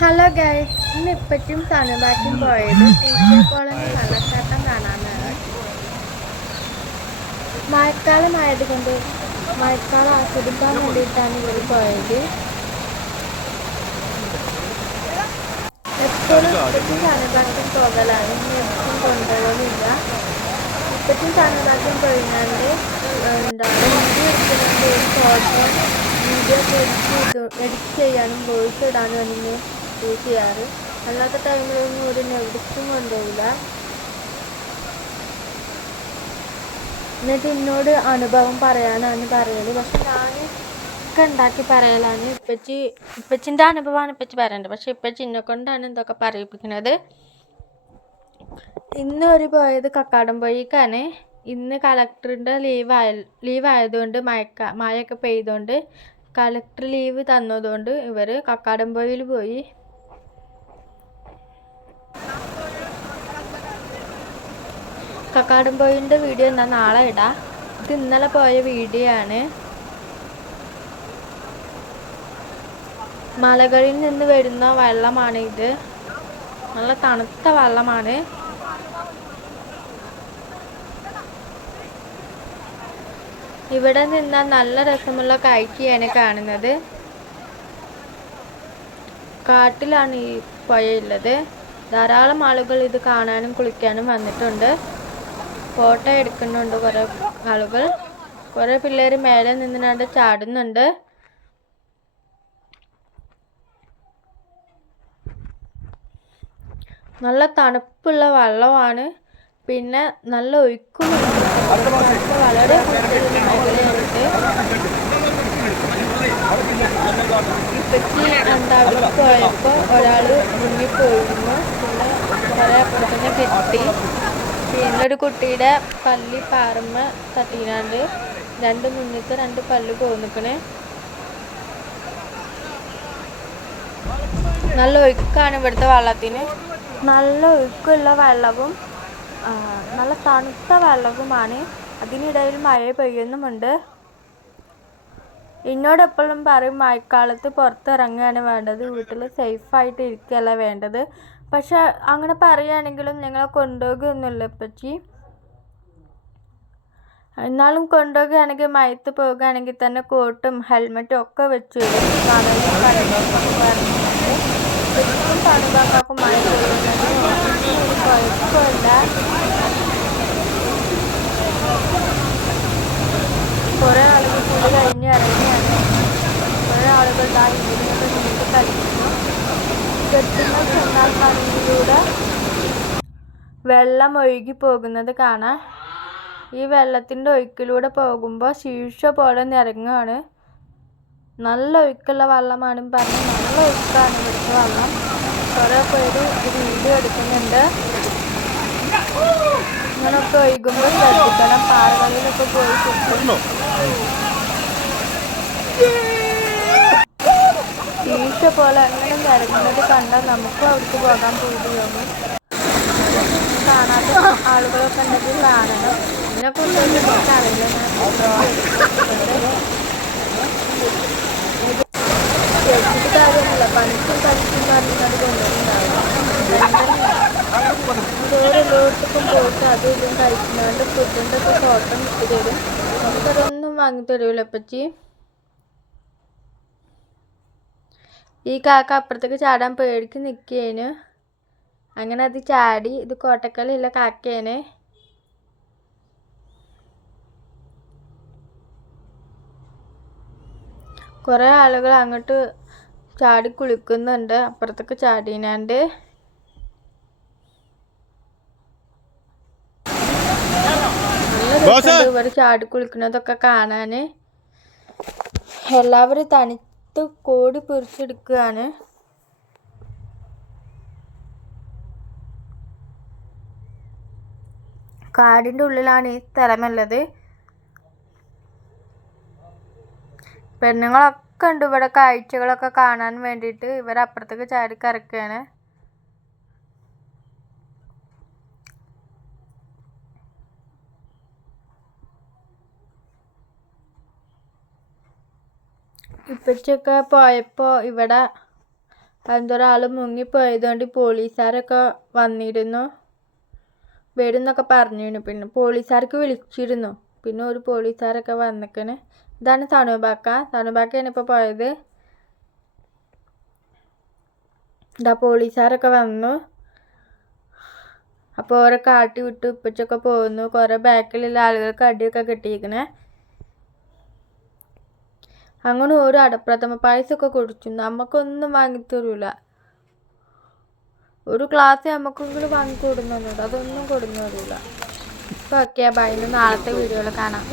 Hello guys ഇന്ന് ഇപ്പറ്റും തണുപാറ്റും പോയത്. Teacher colony വെള്ളച്ചാട്ടം കാണാനാണ്. മഴക്കാലമായതുകൊണ്ട് മഴക്കാലം ആസ്വദിക്കാൻ വേണ്ടിയിട്ടാണ് ഇവർ പോയത്. എപ്പോഴും ഇപ്പറ്റും തണുപാറ്റും പോകലാണ്. ഇനി എപ്പോഴും കൊണ്ടുപോകുന്നില്ല ഇപ്പറ്റും എന്താണ് വീഡിയോ എടുക്കുന്നുണ്ട് ഫോട്ടോ വീഡിയോ എഡിറ്റ് ചെയ്ത് എഡിറ്റ് ചെയ്യാനും വോയിസ് ഇടാനും അതിന് ചെയ്യാറ് അല്ലാത്ത ടൈമിലൊന്നും ഒരു എവിടേക്കും കൊണ്ടുപോകില്ല. എന്നിട്ട് എന്നോട് അനുഭവം പറയാനാണ് പറയൽ. പക്ഷെ ഞാൻ ഒക്കെ ഉണ്ടാക്കി പറയലാണ്. ഇപ്പച്ചി ഇപ്പച്ചിന്റെ അനുഭവമാണ് ഇപ്പച്ചി പറയേണ്ടത് പക്ഷെ ഇപ്പച്ചി എന്നെ കൊണ്ടാണ് ഇതൊക്കെ പറയിപ്പിക്കുന്നത് ഇന്ന് ഒരു പോയത് കക്കാടംപൊഴിക്കാണ് ഇന്ന് കളക്ടറിന്റെ ലീവ് ആയ ലീവ് ആയതുകൊണ്ട് മഴക്ക മഴയൊക്കെ പെയ്തുകൊണ്ട് കളക്ടർ ലീവ് തന്നതുകൊണ്ട് ഇവർ കക്കാടംപൊഴിയിൽ പോയി. കക്കാടംപൊഴിന്റെ വീഡിയോ എന്നാൽ നാളെ ഇടാം. ഇത് ഇന്നലെ പോയ വീഡിയോ ആണ്. മലകളിൽ നിന്ന് വരുന്ന വെള്ളമാണ് ഇത്. നല്ല തണുത്ത വെള്ളമാണ്. ഇവിടെ നിന്നാൽ നല്ല രസമുള്ള കാഴ്ചയാണ് കാണുന്നത്. കാട്ടിലാണ് ഈ പുഴയുള്ളത് ധാരാളം ആളുകൾ ഇത് കാണാനും കുളിക്കാനും വന്നിട്ടുണ്ട്. ഫോട്ടോ എടുക്കുന്നുണ്ട് കുറേ ആളുകൾ. കുറേ പിള്ളേർ മേലെ നിന്നിട്ട് ചാടുന്നുണ്ട്. നല്ല തണുപ്പുള്ള വള്ളമാണ്. പിന്നെ നല്ല ഒഴുക്കും വളരെ ഇപ്പച്ചി എന്താ പോയപ്പോൾ ഒരാൾ മുങ്ങിപ്പോയിരുന്നു. പിന്നെ കുറേ അപ്പുറത്തന്നെ കെട്ടി. പിന്നെ ഒരു കുട്ടിയുടെ പല്ലി പാറമ്മ തട്ടീനാണ്ട്. രണ്ട് മുന്നിട്ട് രണ്ട് പല്ല് പോന്നിക്കണ്. നല്ല ഒഴുക്കാണ് ഇവിടുത്തെ വെള്ളത്തിന്. നല്ല ഒഴുക്കുള്ള വെള്ളവും നല്ല തണുത്ത വെള്ളവുമാണ്. അതിനിടയിൽ മഴ പെയ്യുന്നുമുണ്ട്. എന്നോട് എപ്പോഴും പറയും മഴക്കാലത്ത് പുറത്തിറങ്ങുകയാണ് വേണ്ടത് വീട്ടിൽ സേഫായിട്ട് ഇരിക്കുകയല്ല വേണ്ടത്. പക്ഷെ അങ്ങനെ പറയുകയാണെങ്കിലും ഞങ്ങളെ കൊണ്ടുപോകുകയൊന്നുമില്ല ഇപ്പച്ചി എന്നാലും കൊണ്ടുപോകുകയാണെങ്കിൽ മയത്ത് പോകുകയാണെങ്കിൽ തന്നെ കോട്ടും ഹെൽമെറ്റും ഒക്കെ വെച്ച് വിടും തണുപ്പാക്കും മഴ പെയ്യുന്നതിന് കുറേ ആളുകൾ കുളി കഴിഞ്ഞ് ഇറങ്ങിയാണ് ദാ ഇതിനൊക്കെ കളിക്കുന്നു കെട്ടുന്ന ചെന്നാൽ മണിയിലൂടെ വെള്ളം ഒഴുകി പോകുന്നത് കാണാം. ഈ വെള്ളത്തിന്റെ ഒഴുക്കിലൂടെ പോകുമ്പോൾ ശീർഷ പോലെ നിറങ്ങുകയാണ്. നല്ല ഒഴുക്കുള്ള വള്ളമാണ് പറഞ്ഞ് നല്ല ഒഴുക്കാണ് ഇവിടുത്തെ വെള്ളം. കുറേ പേര് ഇത് വീഡിയോ എടുക്കുന്നുണ്ട്. ഇങ്ങനൊക്കെ ഒഴുകുമ്പോൾ ശ്രദ്ധിക്കണം. പാറകളിലൊക്കെ പോയി ചുറ്റും ശീർഷ പോലെ അങ്ങനെ നിറങ്ങുന്നത് കണ്ടാൽ നമുക്കും അവിടേക്ക് പോകാൻ പോകുകയാണ് കാണാത്ത ആളുകളൊക്കെ ഉണ്ടെങ്കിൽ കാണണം. ഇതിനൊക്കെ എനിക്ക് അറിയില്ല. പണിക്കും പണിക്കും പറഞ്ഞത് ഓരോരുത്തർക്കും പോയിട്ട് അതും ഇതും കഴിക്കുന്നതുകൊണ്ട് ഫുഡിന്റെ ഒക്കെ ഫോട്ടോ ഇട്ട് തരും. നമുക്കതൊന്നും വാങ്ങി തരൂല അപ്പച്ചി. ഈ കാക്ക അപ്പുറത്തേക്ക് ചാടാൻ പേടിക്ക് നിൽക്കേനു അങ്ങനെ അത് ചാടി ഇത് കോട്ടക്കലുള്ള കാക്കയാണ് കുറേ ആളുകൾ അങ്ങോട്ട് ചാടി കുളിക്കുന്നുണ്ട്. അപ്പുറത്തേക്ക് ചാടിനാണ്ട്. ഇവർ ചാടി കുളിക്കുന്നതൊക്കെ കാണാന്. എല്ലാവരും തനിത്ത് കോടി പൊരിച്ചെടുക്കുകയാണ് കാടിന്റെ ഉള്ളിലാണ് ഈ സ്ഥലമുള്ളത് പെണ്ണുങ്ങളൊക്കെ ഉണ്ട്. ഇവിടെ കാഴ്ചകളൊക്കെ കാണാൻ വേണ്ടിയിട്ട് ഇവരപ്പുറത്തേക്ക് ചാടി കറക്കുകയാണ്. ഇപ്പച്ചൊക്കെ പോയപ്പോൾ ഇവിടെ എന്തോരാൾ മുങ്ങിപ്പോയതുകൊണ്ട് പോലീസുകാരൊക്കെ വന്നിരുന്നു. വരുന്നൊക്കെ പറഞ്ഞിരുന്നു. പിന്നെ പോലീസുകാർക്ക് വിളിച്ചിരുന്നു. പിന്നെ ഒരു പോലീസുകാരൊക്കെ വന്നിക്കണ്. ഇതാണ് തണുബാക്ക. തണുബാക്കയാണ് ഇപ്പോൾ പോയത്. ഇതാ പോലീസുകാരൊക്കെ വന്നു. അപ്പോൾ ഓരോ കാട്ടി വിട്ടു. ഇപ്പച്ചൊക്കെ പോകുന്നു കുറേ ബാക്കിലുള്ള ആളുകൾക്ക് അടിയൊക്കെ കിട്ടിയിരിക്കണേ അങ്ങനെ ഒരു അടപ്രഥമ പായസമൊക്കെ കുടിച്ചു. നമുക്കൊന്നും വാങ്ങിത്തരൂല ഒരു ക്ലാസ് നമുക്കെങ്കിലും വാങ്ങി കൊടുക്കുന്നുണ്ട് അതൊന്നും കൊടുന്നു തരൂല. അപ്പോൾ ഓക്കെ ബൈ ഇനി നാളത്തെ വീഡിയോയിൽ കാണാം.